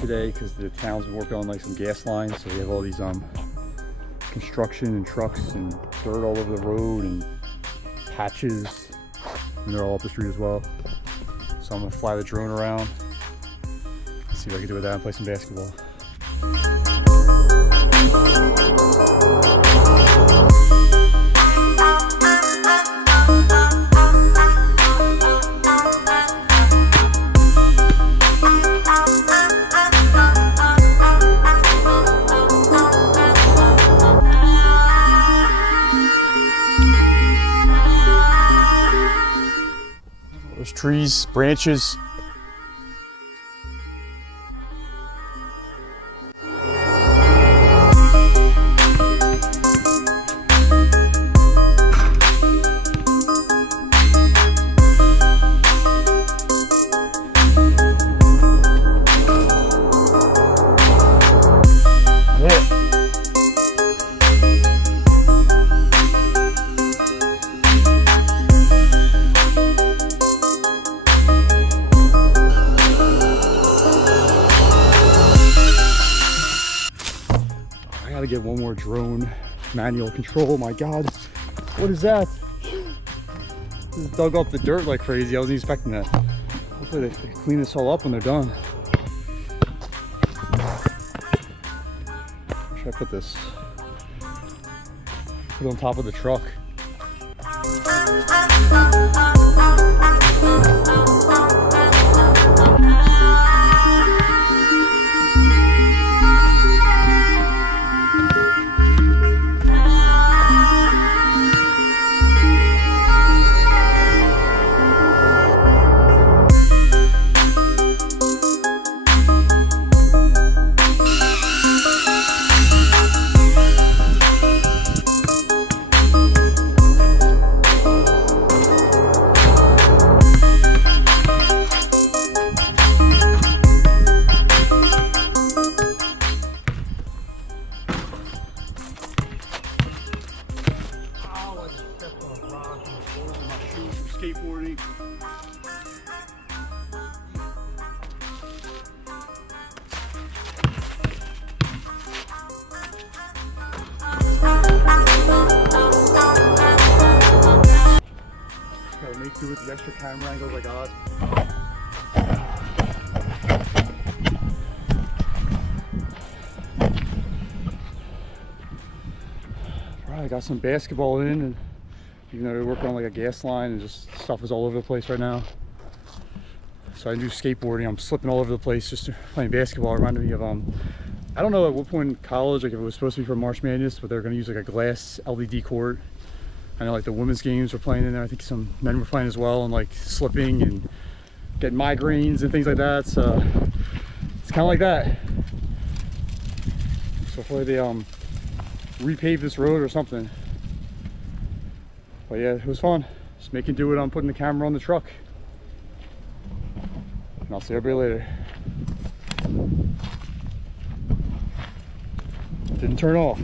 today because the town's been working on like some gas lines, so we have all these construction and trucks and dirt all over the road and patches, and they're all up the street as well. So I'm gonna fly the drone around, see what I can do with that and play some basketball. Those trees, branches. I gotta get one more drone manual control. My God, what is that? Just dug up the dirt like crazy. I wasn't expecting that. Hopefully they clean this all up when they're done. Where should I put this? Put it on top of the truck. Skateboarding. Gotta make do with the extra camera angles I got. Alright, I got some basketball in, and even though we're working on like a gas line and just stuff is all over the place right now. So I do skateboarding, I'm slipping all over the place just playing basketball. It reminded me of, I don't know at what point in college, like if it was supposed to be for March Madness, but they're gonna use like a glass LED court. I know like the women's games were playing in there. I think some men were playing as well, and like slipping and getting migraines and things like that. So it's kind of like that. So hopefully they repave this road or something. But yeah, it was fun. Just making do it on putting the camera on the truck. And I'll see everybody later. Didn't turn off.